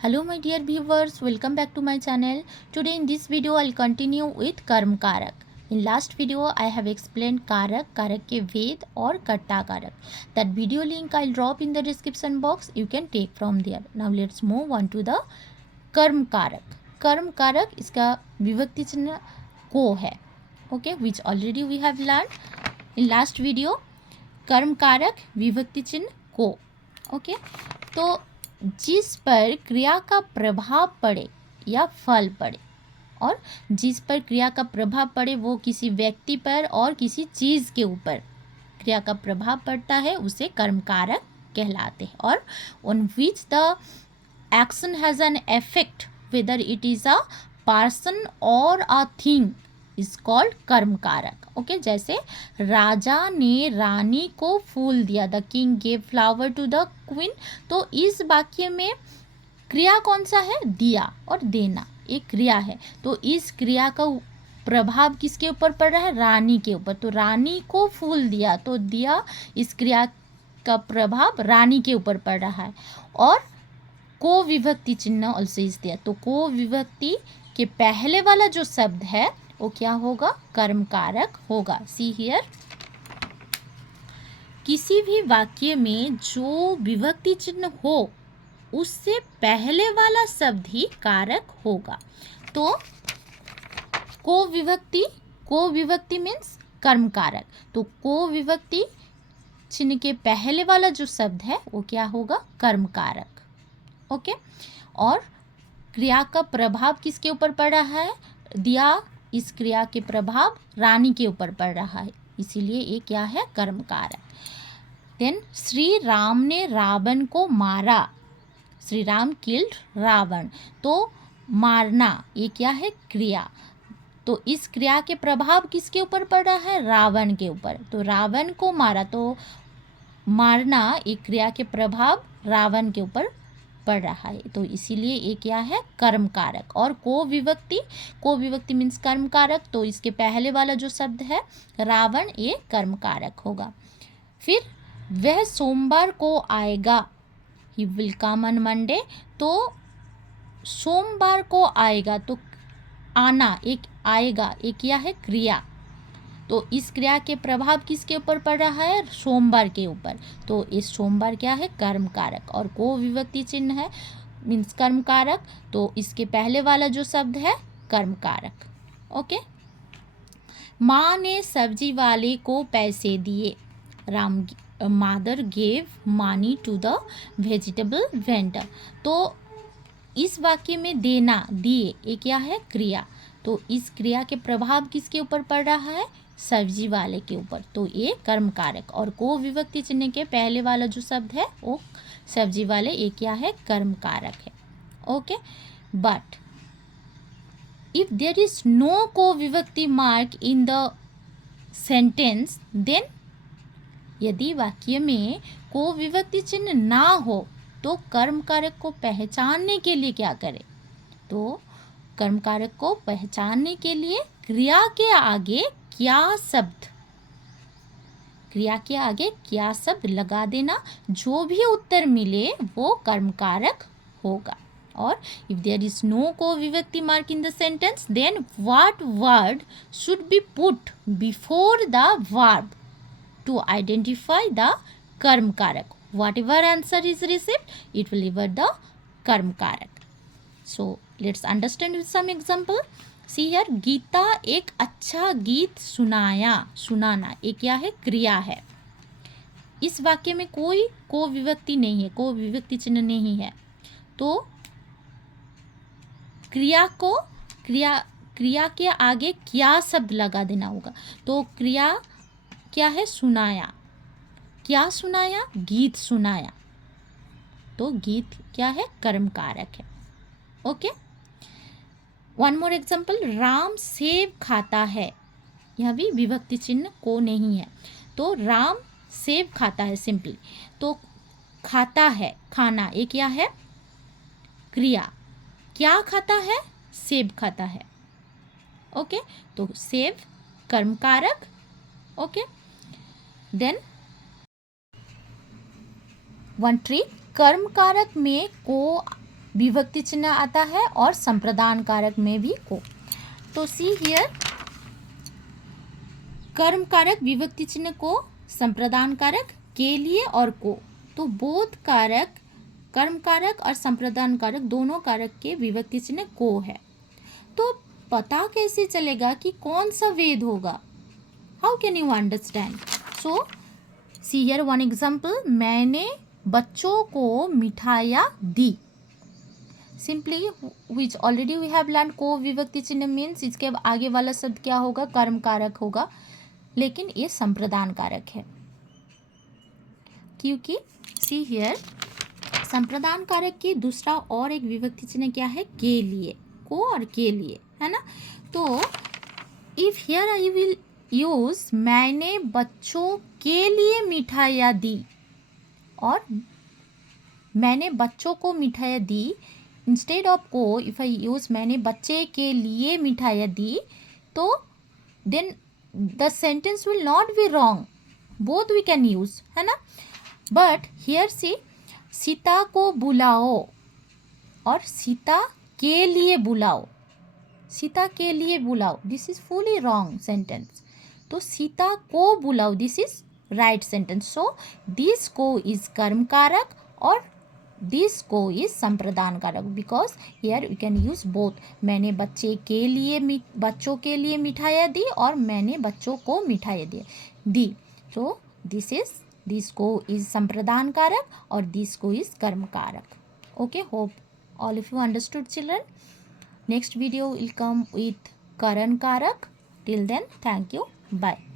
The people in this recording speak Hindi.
Hello my dear viewers, welcome back to my channel. Today in this video I'll continue with Karm Karak. In last video I have explained Karak, Karak के वेद और कर्ता कारक. That video link I'll drop in the description box. You can take from there. Now let's move on to the कर्म कारक. कर्म कारक इसका विभक्ति चिन्ह को है. Okay, which already we have learned in last video. कर्म कारक विभक्ति चिन्ह को. Okay, तो जिस पर क्रिया का प्रभाव पड़े या फल पड़े, और जिस पर क्रिया का प्रभाव पड़े वो किसी व्यक्ति पर और किसी चीज़ के ऊपर क्रिया का प्रभाव पड़ता है उसे कर्म कारक कहलाते हैं. और on which the action has an effect whether it is a person और अ थिंग इज कॉल्ड कर्म कारक. ओके, जैसे राजा ने रानी को फूल दिया, the king gave flower to the queen. तो इस वाक्य में क्रिया कौन सा है? दिया और देना एक क्रिया है. तो इस क्रिया का प्रभाव किसके ऊपर पड़ रहा है? रानी के ऊपर. तो रानी को फूल दिया, तो दिया इस क्रिया का प्रभाव रानी के ऊपर पड़ रहा है. और को विभक्ति चिन्ह ऑल्सो इज दिया. तो को विभक्ति के पहले वाला जो शब्द है वो क्या होगा? कर्म कारक होगा. सी हियर, किसी भी वाक्य में जो विभक्ति चिन्ह हो उससे पहले वाला शब्द ही कारक होगा. तो को विभक्ति मीन्स कर्म कारक. तो को विभक्ति चिन्ह के पहले वाला जो शब्द है वो क्या होगा? कर्म कारक. ओके, और क्रिया का प्रभाव किसके ऊपर पड़ रहा है? दिया इस क्रिया के प्रभाव रानी के ऊपर पड़ रहा है, इसीलिए ये क्या है? कर्म कारक. देन श्री राम ने रावण को मारा. श्री राम किल्ड रावण. तो मारना ये क्या है? क्रिया. तो इस क्रिया के प्रभाव किसके ऊपर पड़ रहा है? रावण के ऊपर. तो रावण को मारा, तो मारना एक क्रिया के प्रभाव रावण के ऊपर पड़ रहा है, तो इसीलिए ये क्या है? कर्म कारक. और को विभक्ति मीन्स कर्म कारक. तो इसके पहले वाला जो शब्द है रावण, ये कर्म कारक होगा. फिर वह सोमवार को आएगा, he will come on Monday. तो सोमवार को आएगा, तो आना एक आएगा, एक क्या है? क्रिया. तो इस क्रिया के प्रभाव किसके ऊपर पड़ रहा है? सोमवार के ऊपर. तो इस सोमवार क्या है? कर्म कारक. और को विभक्ति चिन्ह है मीन्स कर्म कारक. तो इसके पहले वाला जो शब्द है कर्म कारक. ओके, माँ ने सब्जी वाले को पैसे दिए. Mother gave money to the vegetable vendor. तो इस वाक्य में देना, दिए, ये क्या है? क्रिया. तो इस क्रिया के प्रभाव किसके ऊपर पड़ रहा है? सब्जी वाले के ऊपर. तो ये कर्म कारक. और को विभक्ति चिन्ह के पहले वाला जो शब्द है वो सब्जी वाले, ये क्या है? कर्म कारक है. Okay, but if there is no को विभक्ति mark in the sentence, then यदि वाक्य में को विभक्ति चिन्ह ना हो तो कर्म कारक को पहचानने के लिए क्या करें? तो कर्म कारक को पहचानने के लिए क्रिया के आगे क्या शब्द लगा देना. जो भी उत्तर मिले वो कर्म कारक होगा. और इफ देयर इज नो को विभक्ति mark in the sentence, then what word should be put before the verb to identify the कर्म कारक. Whatever answer is received, it will deliver the कर्म कारक. So let's understand with some example. See here, Gita एक अच्छा गीत सुनाया. सुनाना एक क्या है? क्रिया है. इस वाक्य में कोई को विभक्ति नहीं है, को विभक्ति चिन्ह नहीं है. तो क्रिया के आगे क्या शब्द लगा देना होगा? तो क्रिया क्या है? सुनाया. क्या सुनाया? गीत सुनाया. तो गीत क्या है? कर्म कारक है. Okay, one more example. Ram सेब खाता है. यह भी विभक्ति चिन्ह को नहीं है. तो राम सेब खाता है सिंपली. तो खाता है, खाना, ये क्या है? क्रिया. क्या खाता है? सेब खाता है. ओके, तो सेब कर्म कारक. ओके, देन वन ट्रिक, कर्म कारक में को विभक्ति चिन्ह आता है और संप्रदान कारक में भी को। तो सी हियर, कर्म कारक विभक्ति चिन्ह को, संप्रदान कारक के लिए और को। तो बोध कारक, कर्म कारक और संप्रदान कारक दोनों कारक के विभक्ति चिन्ह को है। तो पता कैसे चलेगा कि कौन सा वेद होगा? How can you understand? So see here one example, मैंने बच्चों को मिठाइयाँ दी। Simply which already we have learn, को विभक्ति चिन्ह मीन्स इसके आगे वाला शब्द क्या होगा? कर्म कारक होगा, लेकिन ये संप्रदान कारक है क्योंकि सी हियर संप्रदान कारक की दूसरा और एक विभक्ति चिन्ह क्या है? के लिए, को और के लिए, है ना। तो if here I will use मैंने बच्चों के लिए मिठाइयाँ दी और मैंने बच्चों को मिठाइयाँ दी, इंस्टेड ऑफ को इफ आई यूज मैंने बच्चे के लिए मिठाइयाँ दी, तो then the sentence will not be wrong, both we can use, है ना। बट हियर सी, सीता को बुलाओ और सीता के लिए बुलाओ, सीता के लिए बुलाओ, this is fully wrong sentence. तो सीता को बुलाओ, this is right sentence. So this को इज कर्म कारक और दिस को इज संप्रदान कारक, because here we can use both. मैंने बच्चों के लिए मिठाइयाँ दी और मैंने बच्चों को मिठाइयाँ दी। तो दिस को इज संप्रदान कारक और दिस को इज कर्म कारक. Okay, hope all of you understood, children. Next video will come with Karan Karak. Till then, thank you. Bye.